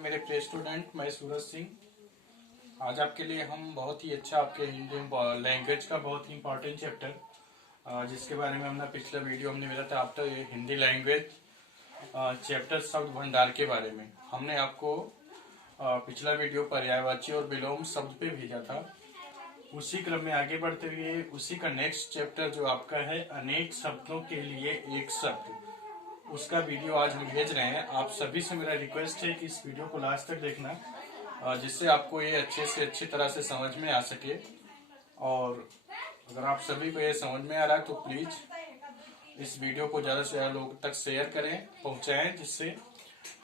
मेरे प्रिय स्टूडेंट, मैं सूरज सिंह। आज आपके लिए हम बहुत ही अच्छा आपके हिंदी लैंग्वेज का बहुत ही इंपॉर्टेंट चैप्टर जिसके बारे में हमने पिछला वीडियो हमने मिला था आफ्टर हिंदी लैंग्वेज चैप्टर शब्द भंडार के बारे में हमने आपको पिछला वीडियो पर्यायवाची और विलोम शब्द पे भेजा था। उसी क्रम में आगे बढ़ते हुए उसी का नेक्स्ट चैप्टर जो आपका है अनेक शब्दों के लिए एक शब्द, उसका वीडियो आज हम भेज रहे हैं। आप सभी से मेरा रिक्वेस्ट है कि इस वीडियो को लास्ट तक देखना जिससे आपको ये अच्छे से अच्छी तरह से समझ में आ सके। और अगर आप सभी को ये समझ में आ रहा है तो प्लीज इस वीडियो को ज़्यादा से ज़्यादा लोगों तक शेयर करें, पहुंचाएं, जिससे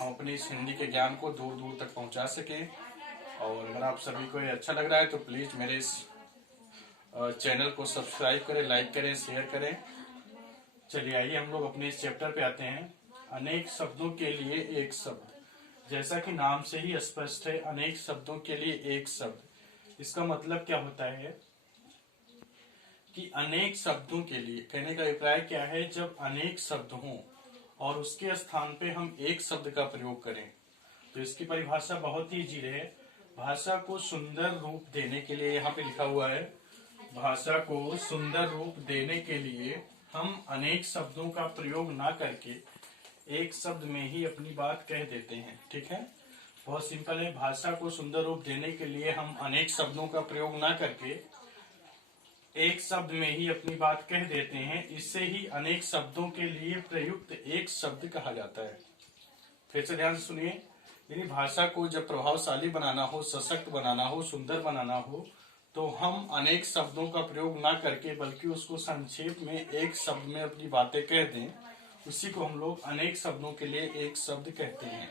हम अपने इस हिंदी के ज्ञान को दूर दूर तक पहुंचा सकें। और अगर आप सभी को ये अच्छा लग रहा है तो प्लीज़ मेरे इस चैनल को सब्सक्राइब करें, लाइक करें, शेयर करें। चलिए आइए हम लोग अपने इस चैप्टर पे आते हैं। अनेक शब्दों के लिए एक शब्द, जैसा कि नाम से ही स्पष्ट है, अनेक शब्दों के लिए एक शब्द। इसका मतलब क्या होता है कि अनेक शब्दों के लिए कहने का अभिप्राय क्या है, जब अनेक शब्द हों और उसके स्थान पे हम एक शब्द का प्रयोग करें। तो इसकी परिभाषा बहुत ही इजी है। भाषा को सुंदर रूप देने के लिए, यहाँ पे लिखा हुआ है, भाषा को सुंदर रूप देने के लिए हम अनेक शब्दों का प्रयोग ना करके एक शब्द में ही अपनी बात कह देते हैं। ठीक है, बहुत सिंपल है। भाषा को सुंदर रूप देने के लिए हम अनेक शब्दों का प्रयोग ना करके एक शब्द में ही अपनी बात कह देते हैं। इससे ही अनेक शब्दों के लिए प्रयुक्त एक शब्द कहा जाता है। फिर से ध्यान से सुनिए। यदि भाषा को जब प्रभावशाली बनाना हो, सशक्त बनाना हो, सुंदर बनाना हो, तो हम अनेक शब्दों का प्रयोग ना करके बल्कि उसको संक्षेप में एक शब्द में अपनी बातें कह दें, उसी को हम लोग अनेक शब्दों के लिए एक शब्द कहते हैं।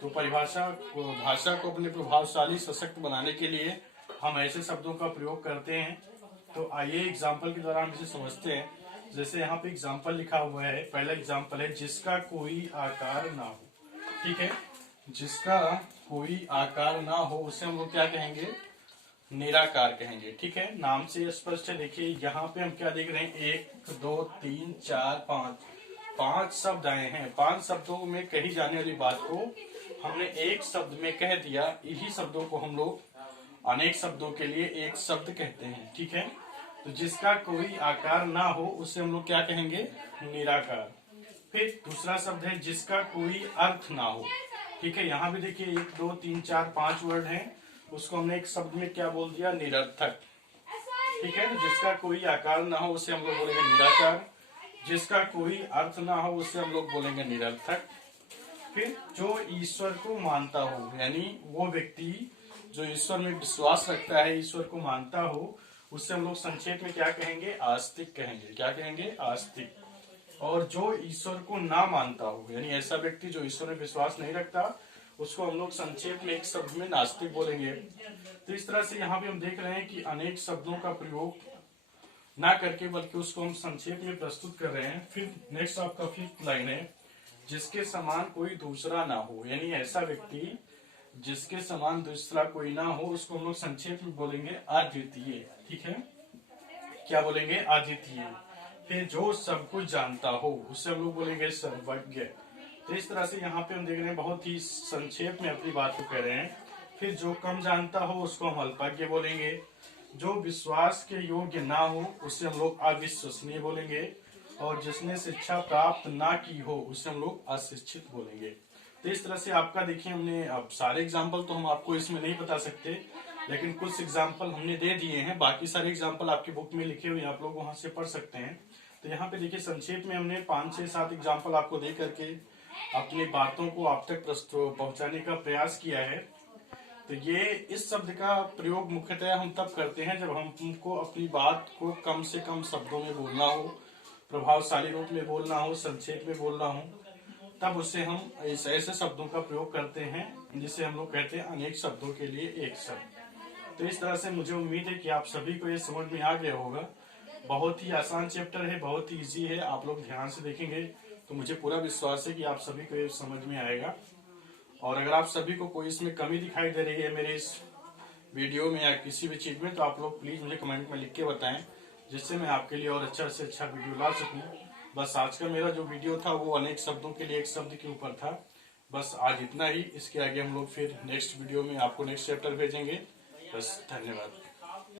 तो भाषा को अपने प्रभावशाली सशक्त बनाने के लिए हम ऐसे शब्दों का प्रयोग करते हैं। तो आइए एग्जाम्पल के दौरान इसे समझते हैं। जैसे यहाँ पे एग्जाम्पल लिखा हुआ है, पहला एग्जाम्पल है, जिसका कोई आकार ना हो। ठीक है, जिसका कोई आकार ना हो उसे हम लोग क्या कहेंगे, निराकार कहेंगे। ठीक है, नाम से स्पष्ट है। देखिए यहाँ पे हम क्या देख रहे हैं, 1 2 3 4 5 शब्द आए हैं। 5 शब्दों में कही जाने वाली बात को हमने एक शब्द में कह दिया। इन्हीं शब्दों को हम लोग अनेक शब्दों के लिए एक शब्द कहते हैं। ठीक है, तो जिसका कोई आकार ना हो उसे हम लोग क्या कहेंगे, निराकार। फिर दूसरा शब्द है, जिसका कोई अर्थ ना हो। ठीक है, यहाँ भी देखिए 1 2 3 4 5 वर्ड हैं, उसको हमने एक शब्द में क्या बोल दिया, निरर्थक। ठीक है, जिसका कोई आकार ना हो उसे हम लोग बोलेंगे निराकार। जिसका कोई अर्थ ना हो उसे हम लोग बोलेंगे निरर्थक। फिर जो ईश्वर को मानता हो, यानी वो व्यक्ति जो ईश्वर में विश्वास रखता है, ईश्वर को मानता हो, उससे हम लोग संक्षेप में क्या कहेंगे, आस्तिक कहेंगे। क्या कहेंगे, आस्तिक। और जो ईश्वर को ना मानता हो, यानी ऐसा व्यक्ति जो ईश्वर में विश्वास नहीं रखता, उसको हम लोग संक्षेप में एक शब्द में नास्तिक बोलेंगे। तो इस तरह से यहाँ पे हम देख रहे हैं कि अनेक शब्दों का प्रयोग ना करके बल्कि उसको हम संक्षेप में प्रस्तुत कर रहे हैं। फिर नेक्स्ट आपका 5th लाइन है, जिसके समान कोई दूसरा ना हो, यानी ऐसा व्यक्ति जिसके समान दूसरा कोई ना हो, उसको हम लोग संक्षेप में बोलेंगे अद्वितीय। ठीक है, क्या बोलेंगे, अद्वितीय। फिर जो सब कुछ जानता हो उससे हम लोग बोलेंगे सर्वज्ञ। तो इस तरह से यहाँ पे हम देख रहे हैं, बहुत ही संक्षेप में अपनी बात को कह रहे हैं। फिर जो कम जानता हो उसको हम अल्पज्ञ बोलेंगे। जो विश्वास के योग्य ना हो उसे हम लोग अविश्वसनीय बोलेंगे। और जिसने शिक्षा प्राप्त ना की हो उसे हम लोग अशिक्षित बोलेंगे। तो इस तरह से आपका देखिए, हमने अब सारे एग्जाम्पल तो हम आपको इसमें नहीं बता सकते, लेकिन कुछ एग्जाम्पल हमने दे दिए हैं। बाकी सारे एग्जाम्पल आपकी बुक में लिखे हुए हैं, आप लोग वहां से पढ़ सकते हैं। तो यहाँ पे देखिए संक्षेप में हमने 5 6 7 एग्जाम्पल आपको दे करके अपनी बातों को आप तक पहुंचाने का प्रयास किया है। तो ये इस शब्द का प्रयोग मुख्यतः हम तब करते हैं जब हमको अपनी बात को कम से कम शब्दों में बोलना हो, प्रभावशाली रूप में बोलना हो, संक्षेप में बोलना हो, तब उसे हम ऐसे शब्दों का प्रयोग करते हैं जिसे हम लोग कहते हैं अनेक शब्दों के लिए एक शब्द। तो इस तरह से मुझे उम्मीद है कि आप सभी को ये समझ में आ गया होगा। बहुत ही आसान चैप्टर है, बहुत ही इजी है। आप लोग ध्यान से देखेंगे तो मुझे पूरा विश्वास है कि आप सभी को ये समझ में आएगा। और अगर आप सभी को कोई इसमें कमी दिखाई दे रही है मेरे इस वीडियो में या किसी भी चीज में, तो आप लोग प्लीज मुझे कमेंट में लिख के बताएं, जिससे मैं आपके लिए और अच्छा से अच्छा वीडियो ला सकूं। बस आज का मेरा जो वीडियो था वो अनेक शब्दों के लिए एक शब्द के ऊपर था। बस आज इतना ही। इसके आगे हम लोग फिर नेक्स्ट वीडियो में आपको नेक्स्ट चैप्टर भेजेंगे। बस धन्यवाद।